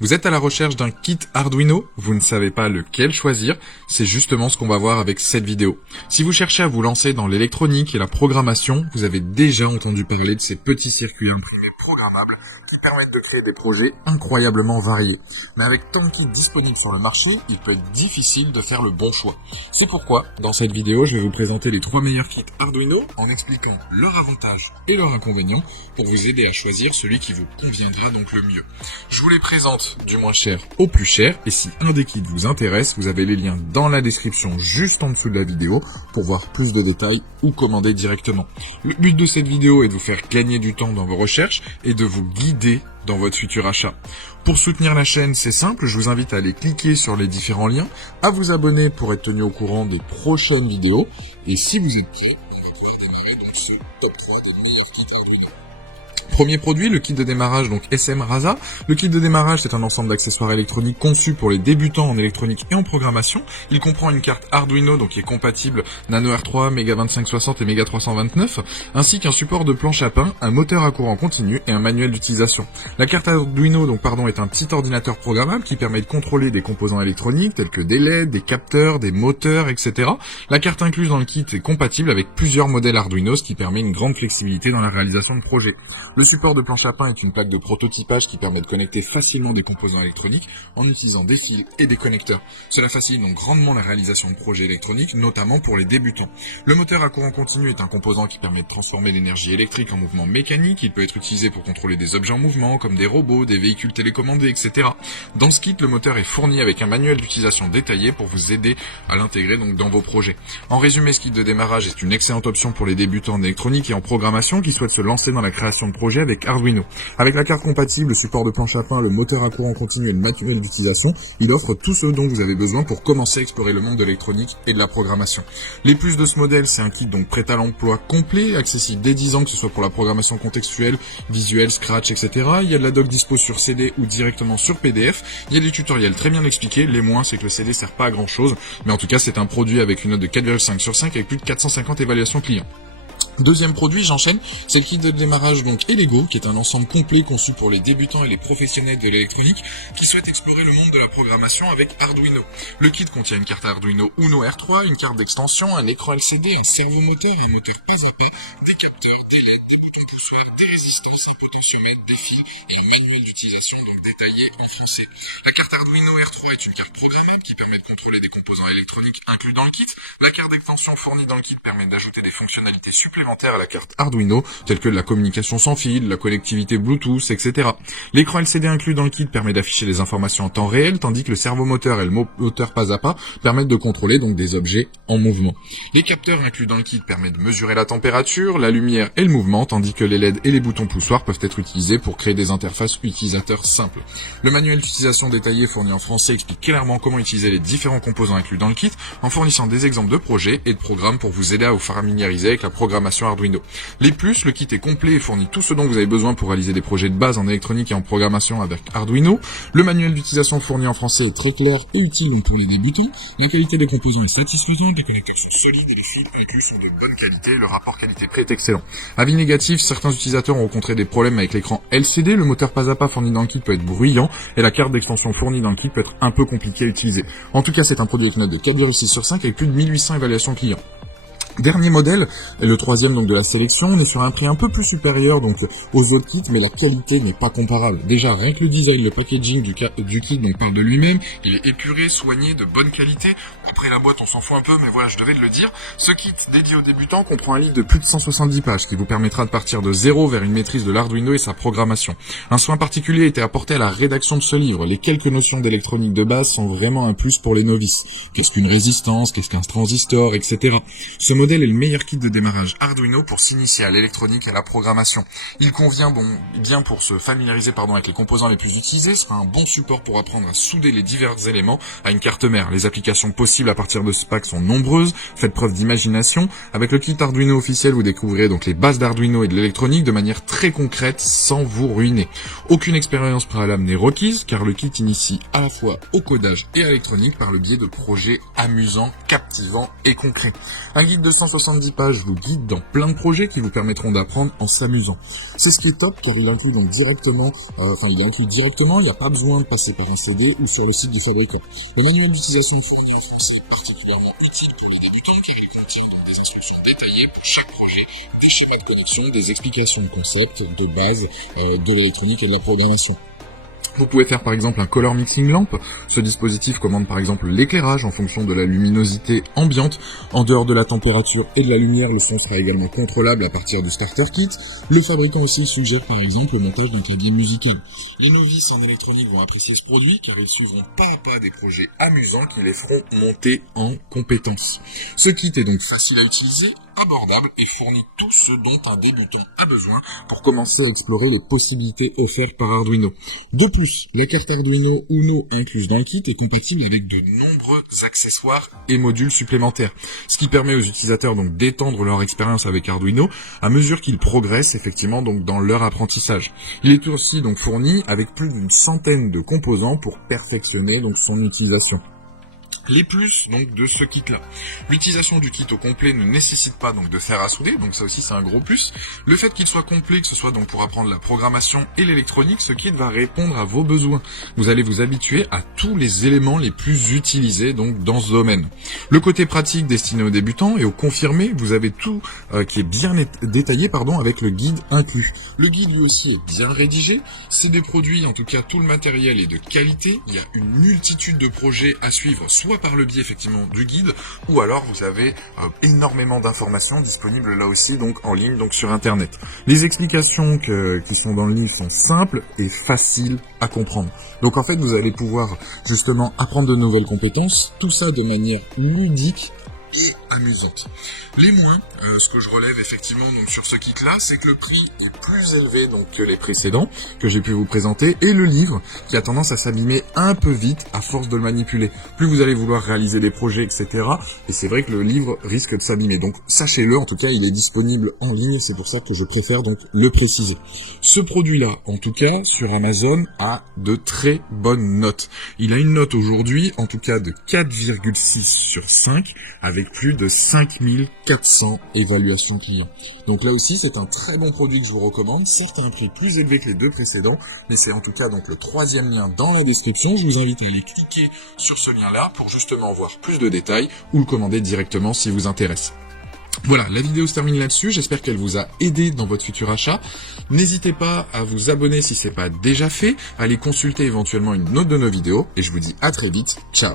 Vous êtes à la recherche d'un kit Arduino, vous ne savez pas lequel choisir, c'est justement ce qu'on va voir avec cette vidéo. Si vous cherchez à vous lancer dans l'électronique et la programmation, vous avez déjà entendu parler de ces petits circuits imprimés programmables qui permettent de créer des projets incroyablement variés. Mais avec tant de kits disponibles sur le marché, il peut être difficile de faire le bon choix. C'est pourquoi, dans cette vidéo, je vais vous présenter les 3 meilleurs kits Arduino en expliquant leurs avantages et leurs inconvénients pour vous aider à choisir celui qui vous conviendra donc le mieux. Je vous les présente du moins cher au plus cher, et si un des kits vous intéresse, vous avez les liens dans la description juste en dessous de la vidéo pour voir plus de détails ou commander directement. Le but de cette vidéo est de vous faire gagner du temps dans vos recherches et de vous guider dans votre futur achat. Pour soutenir la chaîne, c'est simple, je vous invite à aller cliquer sur les différents liens, à vous abonner pour être tenu au courant des prochaines vidéos, et si vous êtes prêts, on va pouvoir démarrer donc ce top 3 des meilleurs kits Arduino. Premier produit, le kit de démarrage, donc SM Rasa. Le kit de démarrage, c'est un ensemble d'accessoires électroniques conçus pour les débutants en électronique et en programmation. Il comprend une carte Arduino, donc qui est compatible Nano R3, Mega 2560 et Mega 329, ainsi qu'un support de planche à pain, un moteur à courant continu et un manuel d'utilisation. La carte Arduino, est un petit ordinateur programmable qui permet de contrôler des composants électroniques tels que des LED, des capteurs, des moteurs, etc. La carte incluse dans le kit est compatible avec plusieurs modèles Arduino, ce qui permet une grande flexibilité dans la réalisation de projets. Le support de planche à pain est une plaque de prototypage qui permet de connecter facilement des composants électroniques en utilisant des fils et des connecteurs. Cela facilite donc grandement la réalisation de projets électroniques, notamment pour les débutants. Le moteur à courant continu est un composant qui permet de transformer l'énergie électrique en mouvement mécanique. Il peut être utilisé pour contrôler des objets en mouvement, comme des robots, des véhicules télécommandés, etc. Dans ce kit, le moteur est fourni avec un manuel d'utilisation détaillé pour vous aider à l'intégrer donc dans vos projets. En résumé, ce kit de démarrage est une excellente option pour les débutants en électronique et en programmation qui souhaitent se lancer dans la création de projets avec Arduino. Avec la carte compatible, le support de planche à pain, le moteur à courant continu et le manuel d'utilisation, il offre tout ce dont vous avez besoin pour commencer à explorer le monde de l'électronique et de la programmation. Les plus de ce modèle, c'est un kit donc prêt à l'emploi complet, accessible dès 10 ans, que ce soit pour la programmation contextuelle, visuelle, Scratch, etc. Il y a de la doc dispo sur CD ou directement sur PDF. Il y a des tutoriels très bien expliqués. Les moins, c'est que le CD sert pas à grand chose, mais en tout cas, c'est un produit avec une note de 4,5 sur 5 avec plus de 450 évaluations clients. Deuxième produit, j'enchaîne, c'est le kit de démarrage donc Elego, qui est un ensemble complet conçu pour les débutants et les professionnels de l'électronique qui souhaitent explorer le monde de la programmation avec Arduino. Le kit contient une carte Arduino Uno R3, une carte d'extension, un écran LCD, un servomoteur, un moteur pas à pas, des capteurs, des LED, des boutons poussoirs, des résistances, un potentiomètre, des fils et un manuel d'utilisation donc détaillé en français. La carte Arduino R3 est une carte programmable qui permet de contrôler des composants électroniques inclus dans le kit. La carte d'extension fournie dans le kit permet d'ajouter des fonctionnalités supplémentaires à la carte Arduino, telles que la communication sans fil, la connectivité Bluetooth, etc. L'écran LCD inclus dans le kit permet d'afficher les informations en temps réel, tandis que le servomoteur et le moteur pas à pas permettent de contrôler donc des objets en mouvement. Les capteurs inclus dans le kit permettent de mesurer la température, la lumière et le mouvement, tandis que les LED et les boutons poussoirs peuvent être utilisés pour créer des interfaces utilisateurs simples. Le manuel d'utilisation détaillé fourni en français explique clairement comment utiliser les différents composants inclus dans le kit, en fournissant des exemples de projets et de programmes pour vous aider à vous familiariser avec la programmation Arduino. Les plus, le kit est complet et fournit tout ce dont vous avez besoin pour réaliser des projets de base en électronique et en programmation avec Arduino. Le manuel d'utilisation fourni en français est très clair et utile donc pour les débutants. La qualité des composants est satisfaisante, les connecteurs sont solides et les fils inclus sont de bonne qualité. Le rapport qualité-prix est excellent. Avis négatif, certains utilisateurs ont rencontré des problèmes avec l'écran LCD, le moteur pas à pas fourni dans le kit peut être bruyant et la carte d'extension fournie dans le kit peut être un peu compliquée à utiliser. En tout cas, c'est un produit avec une note de 4,6 sur 5 avec plus de 1800 évaluations clients. Dernier modèle, et le troisième donc de la sélection, on est sur un prix un peu plus supérieur donc aux autres kits, mais la qualité n'est pas comparable. Déjà, rien que le design, le packaging du kit donc parle de lui-même, il est épuré, soigné, de bonne qualité. Après la boîte, on s'en fout un peu, mais voilà, je devais le dire. Ce kit dédié aux débutants comprend un livre de plus de 170 pages qui vous permettra de partir de zéro vers une maîtrise de l'Arduino et sa programmation. Un soin particulier a été apporté à la rédaction de ce livre. Les quelques notions d'électronique de base sont vraiment un plus pour les novices. Qu'est-ce qu'une résistance, qu'est-ce qu'un transistor, etc. Ce modèle est le meilleur kit de démarrage Arduino pour s'initier à l'électronique et à la programmation. Il convient bien pour se familiariser avec les composants les plus utilisés, sera un bon support pour apprendre à souder les divers éléments à une carte mère. Les applications possibles à partir de ce pack sont nombreuses, faites preuve d'imagination. Avec le kit Arduino officiel, vous découvrirez donc les bases d'Arduino et de l'électronique de manière très concrète sans vous ruiner. Aucune expérience préalable n'est requise car le kit initie à la fois au codage et à l'électronique par le biais de projets amusants, captivants et concrets. Un guide de 270 pages vous guident dans plein de projets qui vous permettront d'apprendre en s'amusant. C'est ce qui est top car il inclut donc directement, il n'y a pas besoin de passer par un CD ou sur le site du fabricant. Le manuel d'utilisation fourni en français est particulièrement utile pour les débutants car il contient donc des instructions détaillées pour chaque projet, des schémas de connexion, des explications de concepts, de base, de l'électronique et de la programmation. Vous pouvez faire par exemple un color mixing lamp. Ce dispositif commande par exemple l'éclairage en fonction de la luminosité ambiante. En dehors de la température et de la lumière, le son sera également contrôlable à partir du starter kit. Le fabricant aussi suggère par exemple le montage d'un clavier musical. Les novices en électronique vont apprécier ce produit car ils suivront pas à pas des projets amusants qui les feront monter en compétences. Ce kit est donc facile à utiliser, abordable et fournit tout ce dont un débutant a besoin pour commencer à explorer les possibilités offertes par Arduino. De plus, la carte Arduino Uno incluse dans le kit est compatible avec de nombreux accessoires et modules supplémentaires, ce qui permet aux utilisateurs donc d'étendre leur expérience avec Arduino à mesure qu'ils progressent effectivement donc dans leur apprentissage. Il est aussi donc fourni avec plus d'une centaine de composants pour perfectionner donc son utilisation. Les plus donc de ce kit là. L'utilisation du kit au complet ne nécessite pas donc de fer à souder, donc ça aussi c'est un gros plus. Le fait qu'il soit complet, que ce soit donc pour apprendre la programmation et l'électronique, ce kit va répondre à vos besoins. Vous allez vous habituer à tous les éléments les plus utilisés donc dans ce domaine. Le côté pratique destiné aux débutants et aux confirmés, vous avez tout qui est bien détaillé avec le guide inclus. Le guide lui aussi est bien rédigé, c'est des produits, en tout cas tout le matériel est de qualité, il y a une multitude de projets à suivre, soit par le biais effectivement du guide, ou alors vous avez énormément d'informations disponibles là aussi donc en ligne donc sur internet. Les explications qui sont dans le livre sont simples et faciles à comprendre. Donc en fait vous allez pouvoir justement apprendre de nouvelles compétences, tout ça de manière ludique et amusante. Les moins, ce que je relève effectivement donc sur ce kit là, c'est que le prix est plus élevé donc que les précédents que j'ai pu vous présenter, et le livre qui a tendance à s'abîmer un peu vite à force de le manipuler. Plus vous allez vouloir réaliser des projets, etc. Et c'est vrai que le livre risque de s'abîmer. Donc sachez-le, en tout cas il est disponible en ligne, c'est pour ça que je préfère donc le préciser. Ce produit là, en tout cas sur Amazon, a de très bonnes notes. Il a une note aujourd'hui, en tout cas de 4,6 sur 5, avec plus de 5400 évaluations clients. Donc là aussi, c'est un très bon produit que je vous recommande, certes à un prix plus élevé que les deux précédents, mais c'est en tout cas donc le 3e lien dans la description. Je vous invite à aller cliquer sur ce lien-là pour justement voir plus de détails ou le commander directement si vous intéresse. Voilà, la vidéo se termine là-dessus, j'espère qu'elle vous a aidé dans votre futur achat. N'hésitez pas à vous abonner si ce n'est pas déjà fait, à aller consulter éventuellement une autre de nos vidéos, et je vous dis à très vite, ciao.